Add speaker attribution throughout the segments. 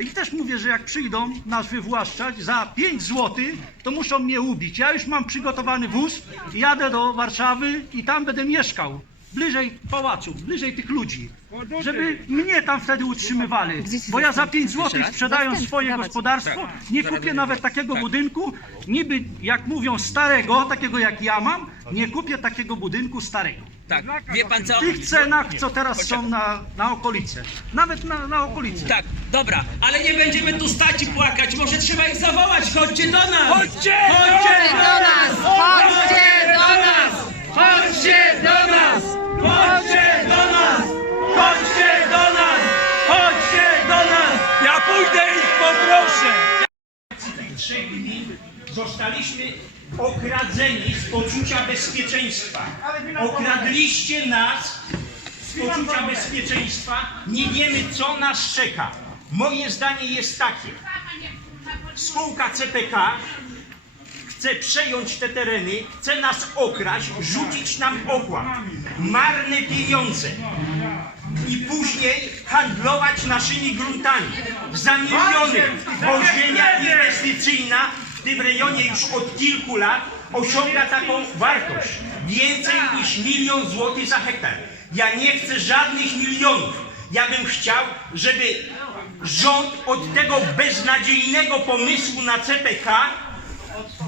Speaker 1: I też mówię, że jak przyjdą nas wywłaszczać za 5 zł, to muszą mnie ubić. Ja już mam przygotowany wóz, jadę do Warszawy i tam będę mieszkał. Bliżej pałaców, bliżej tych ludzi. Żeby mnie tam wtedy utrzymywali. Bo ja za 5 zł sprzedając swoje gospodarstwo, nie kupię nawet takiego budynku, niby jak mówią starego, takiego jak ja mam, nie kupię takiego budynku starego.
Speaker 2: Tak, wie pan co?
Speaker 1: W tych cenach, co teraz są na, na okolice. Nawet na, na okolice.
Speaker 2: Tak, dobra, ale nie będziemy tu stać i płakać, może trzeba ich zawołać, chodźcie do nas! Chodźcie!
Speaker 3: Chodźcie do nas! Chodźcie
Speaker 4: zostaliśmy okradzeni z poczucia bezpieczeństwa. Okradliście nas z poczucia bezpieczeństwa. Nie wiemy, co nas czeka. Moje zdanie jest takie. Spółka CPK chce przejąć te tereny, chce nas okraść, rzucić nam okład. Marne pieniądze i później handlować naszymi gruntami za miliony, bo ziemia inwestycyjna tym rejonie już od kilku lat osiąga taką wartość. Więcej niż milion złotych za hektar. Ja nie chcę żadnych milionów. Ja bym chciał, żeby rząd od tego beznadziejnego pomysłu na CPK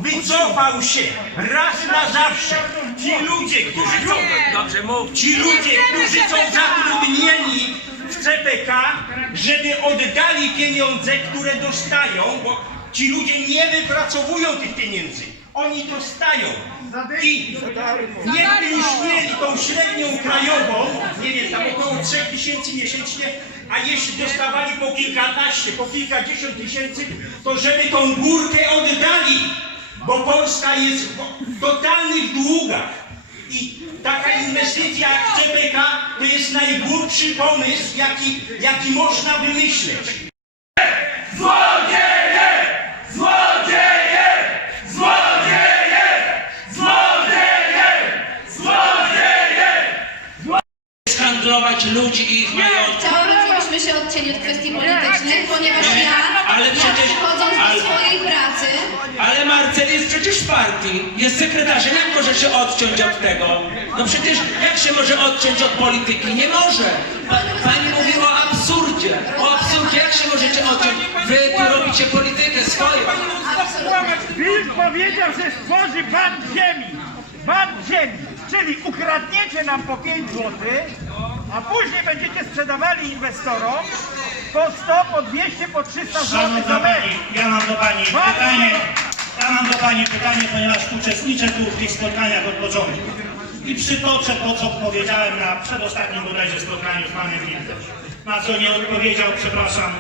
Speaker 4: wycofał się raz na zawsze. Ci ludzie, którzy są
Speaker 2: Dobrze, mów.
Speaker 4: Ci ludzie, którzy są zatrudnieni w CPK, żeby oddali pieniądze, które dostają, bo ci ludzie nie wypracowują tych pieniędzy. Oni dostają. I niechby już mieli tą średnią krajową, nie wiem, tam około 3 tysięcy miesięcznie, a jeśli dostawali po kilkanaście, po kilkadziesiąt tysięcy, to żeby tą górkę oddali, bo Polska jest w totalnych długach. I taka inwestycja jak CPK to jest najgłupszy pomysł, jaki, jaki można wymyśleć.
Speaker 2: Ludzi i ich majątki.
Speaker 3: Chciałabym, żebyśmy się odcięli od kwestii politycznych, ponieważ ja,
Speaker 2: Ale
Speaker 3: ja
Speaker 2: przecież-
Speaker 3: przychodząc do
Speaker 2: ale-
Speaker 3: swojej pracy,
Speaker 2: Ale Marcel jest przecież w partii, jest sekretarzem, jak może się odciąć od tego? No przecież jak się może odciąć od polityki? Nie może. Pa, pani mówi o absurdzie, o absurdzie, jak się możecie odciąć? Wy tu robicie politykę swoją.
Speaker 5: Bill powiedział, że stworzy bank ziemi. Bank ziemi. Czyli ukradniecie nam po 5 zł, a później będziecie sprzedawali inwestorom po 100, po 200, po 300 zł za
Speaker 6: Szanowna
Speaker 5: metr.
Speaker 6: Pani, ja mam do Pani pytanie, ja mam do Pani pytanie, ponieważ uczestniczę tu w tych spotkaniach od początku. I przytoczę to, co powiedziałem na przedostatnim bodajże spotkaniu z Panem Wildem. Na co nie odpowiedział, przepraszam,